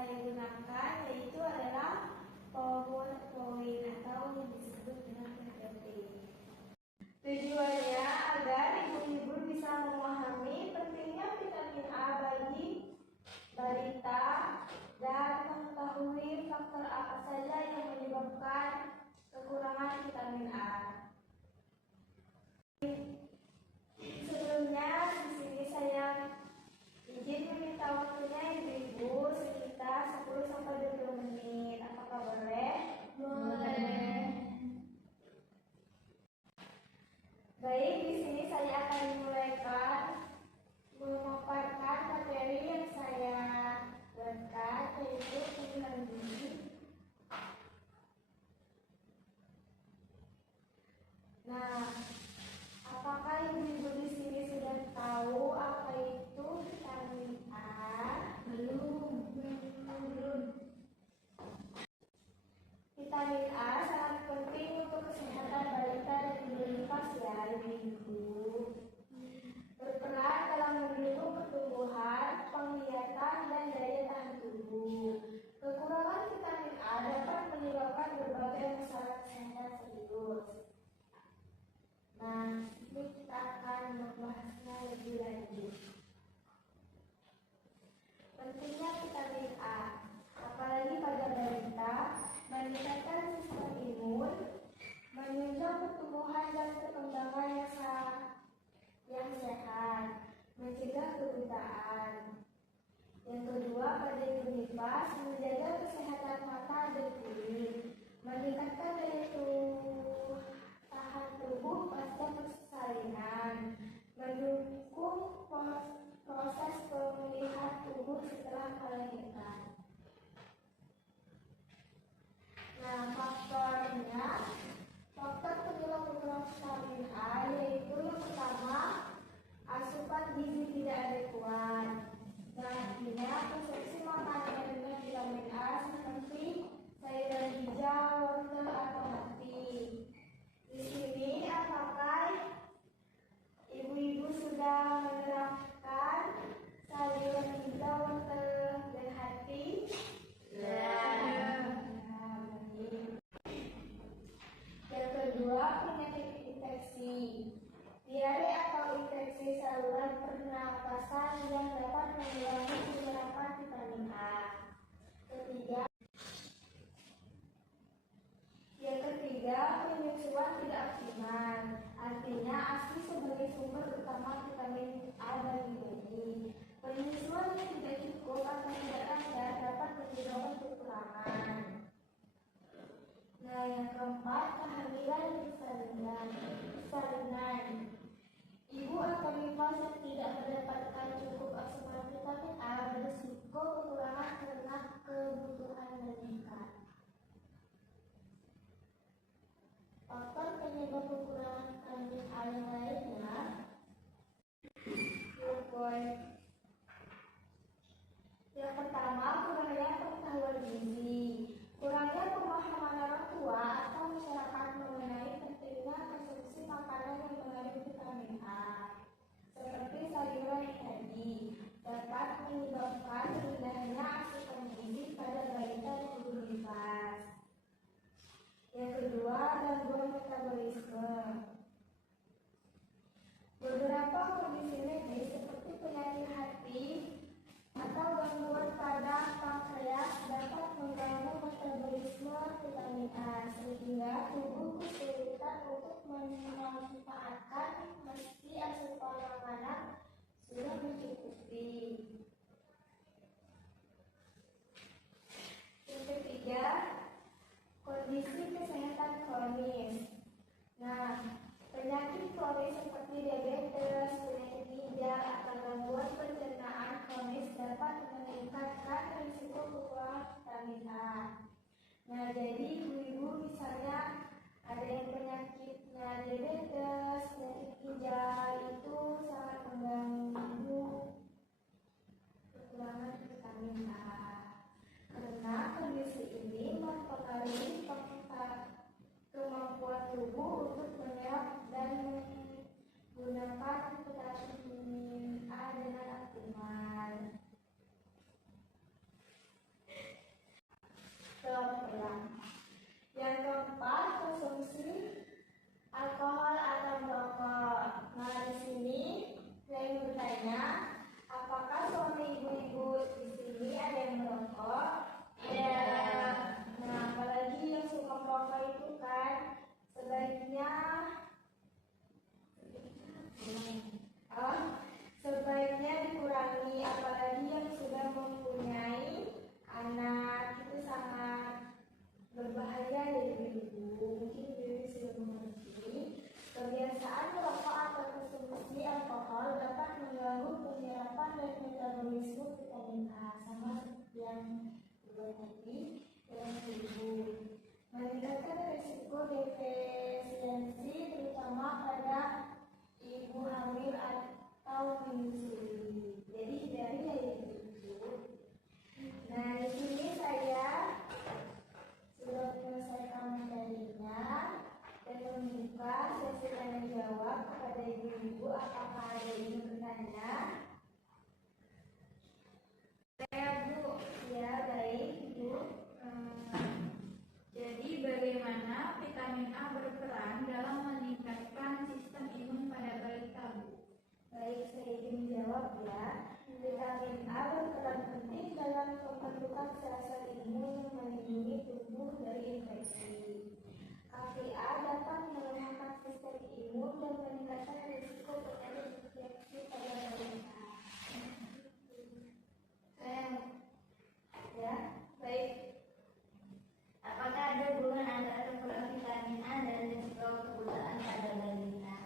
saya gunakan yaitu adalah PowerPoint atau yang disebut dengan PPT. Tujuannya agar ibu-ibu bisa memahami pentingnya vitamin A bagi balita dan mengetahui faktor apa saja yang menyebabkan kekurangan vitamin A. Sebelumnya di sini saya izin meminta waktunya ibu-ibu sekitar 10-20 menit. Apakah boleh? Boleh. Baik, di sini saya akan memulaikan memaparkan materi yang saya buatkan, yaitu pilihan gizi. Nah, apakah ibu-ibu di sini sudah tahu apa itu vitamin A? Belum. Vitamin A sangat penting untuk kesehatan balita dan ibu nifas ya, ibu-ibu. Berperan dalam mendukung pertumbuhan, penglihatan, dan daya tahan tubuh. Kekurangan vitamin A dapat menyebabkan berbagai masalah kesehatan serius. Nah, ini kita akan membahasnya lebih lanjut. Pentingnya vitamin A, apalagi pada balita, meningkatkan sistem imun, menunjang pertumbuhan dan perkembangan yang sehat, mencegah kebutaan. Yang kedua, pada ibu nifas, menjaga kesehatan mata dan kulit, meningkatkan daya tahan tubuh pasca persalinan, mendukung proses pemulihan tubuh setelah melahirkan. Nah, faktor penyebab kekurangan vitamin A yaitu yang pertama, asupan gizi tidak adekuat. Nah, artinya konsumsi makanan dengan vitamin A seperti sayuran hijau, wortel atau hati. Di sini apakah ibu-ibu sudah menerapkan sayuran hijau, wortel, dan hati? Yang kedua, penyakit infeksi. Diare atau infeksi saluran pernapasan yang dapat mengurangi penyerapan vitamin A. Yang ketiga, penyusuan tidak optimal. Artinya ASI sebagai sumber utama vitamin A bagi bayi. Penyusuan yang tidak cukup atau tidak lancar dapat menyebabkan kekurangan. Nah, yang keempat, kehamilan persalinan. Ibu atau nifas yang tidak mendapatkan cukup asupan vitamin A berisiko kekurangan karena kebutuhan meningkat. Faktor penyebab kekurangan vitamin A yang lainnya, yang pertama, kurangnya pengetahuan gizi. Kurangnya pemahaman orang tua atau masyarakat mengenai pentingnya konsumsi makanan yang mengandung vitamin A, seperti sayuran tadi, dapat menyebabkan rendahnya asupan gizi pada balita dan ibu nifas. Yang kedua, gangguan metabolisme. Beberapa kondisi medis seperti penyakit hati atau gangguan pada pankreas dapat mengganggu metabolisme vitamin A sehingga tubuh kesulitan untuk memanfaatkan meski asupan makanan sudah mencukupi. Yang ketiga, kondisi kesehatan kronis. Nah, penyakit kronis seperti diabetes, penyakit ginjal, atau gangguan pencernaan kronis dapat meningkatkan risiko kekurangan vitamin A. Nah, jadi ibu-ibu misalnya ada yang penyakitnya diabetes, penyakit ginjal itu sangat mengganggu kekurangan vitamin A. Karena kondisi ini mempengaruhi kemampuan tubuh untuk menyerap dan menggunakan vitamin A dengan optimal. kopi dalam tubuh, meningkatkan risiko defisiensi terutama pada ibu hamil atau menyusui. Jadi dari itu. Nah, di sini saya sudah menyelesaikan materinya dan membuka sesi tanya jawab kepada ibu-ibu. Apakah ada yang bertanya? Bu, ya baik Bu. Jadi bagaimana vitamin A berperan dalam meningkatkan sistem imun pada balita, Bu? Baik, saya ingin menjawab ya. Vitamin A berperan penting dalam pembentukan sel-sel imun yang melindungi tubuh dari infeksi. Kafein A dapat melemahkan sistem imun dan meningkatkan risiko penyakit infeksi pada balita. Ya, baik. Apakah ada hubungan antara kekurangan vitamin A dan risiko kebutaan pada balita?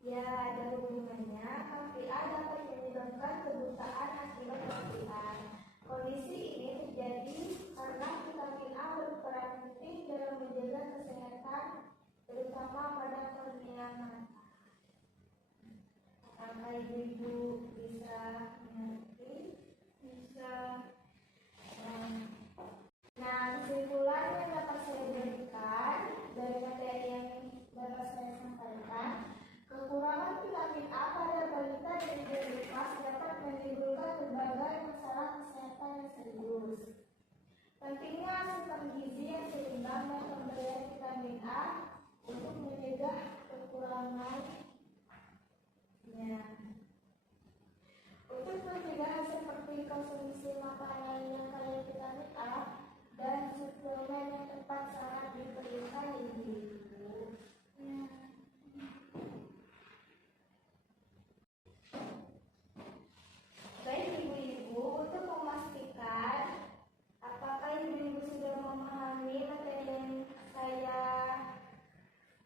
Ya, ada hubungannya. Kafein A dapat menyebabkan kebutaan akibat kafein. Kondisi ini terjadi karena vitamin A berperan penting dalam menjaga kesehatan, terutama pada kornea mata. Apakah ibu-ibu bisa mengerti? Bisa. Nah, kesimpulan yang dapat saya berikan dari materi yang dapat saya sampaikan, kekurangan vitamin A pada balita dan imunitas dapat menimbulkan berbagai masalah kesehatan yang serius. Pentingnya asupan gizi yang seimbang dan pemberian vitamin A untuk mencegah kekurangannya. Untuk pencegahan seperti konsumsi makanan yang kaya vitamin A dan suplemen yang tepat sangat diperlukan ibu-ibu. Baik ibu-ibu, untuk memastikan apakah ibu-ibu sudah memahami materi yang saya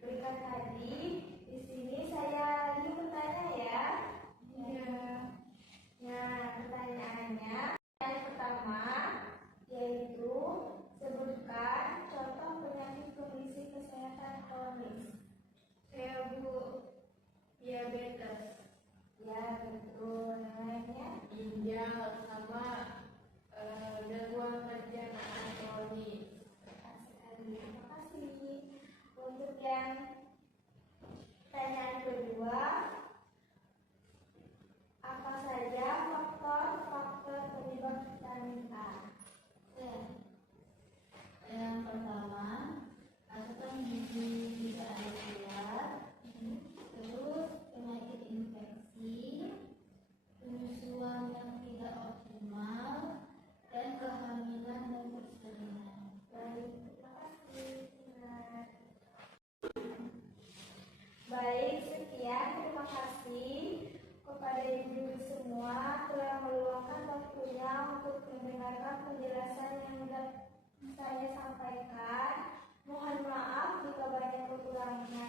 berikan tadi, di sini saya ingin bertanya ya. Nah, pertanyaannya yang pertama yaitu sebutkan contoh penyakit kondisi kesehatan kronis. Saya Bu, diabetes. Ya betul. Namanya ginjal sama gangguan pencernaan kronis. Terima kasih. Untuk yang pertanyaan kedua, apa saja faktor penyebab vitamin A? Yang pertama, asupan gizi tidak adekuat, terus penyakit infeksi, penyusuan yang tidak optimal, dan kehamilan dan persalinan. Baik, terima kasih. Baik, sekian. Terima kasih kepada ibu semua telah meluangkan waktunya untuk mendengarkan penjelasan yang sudah saya sampaikan. Mohon maaf jika banyak kekurangannya.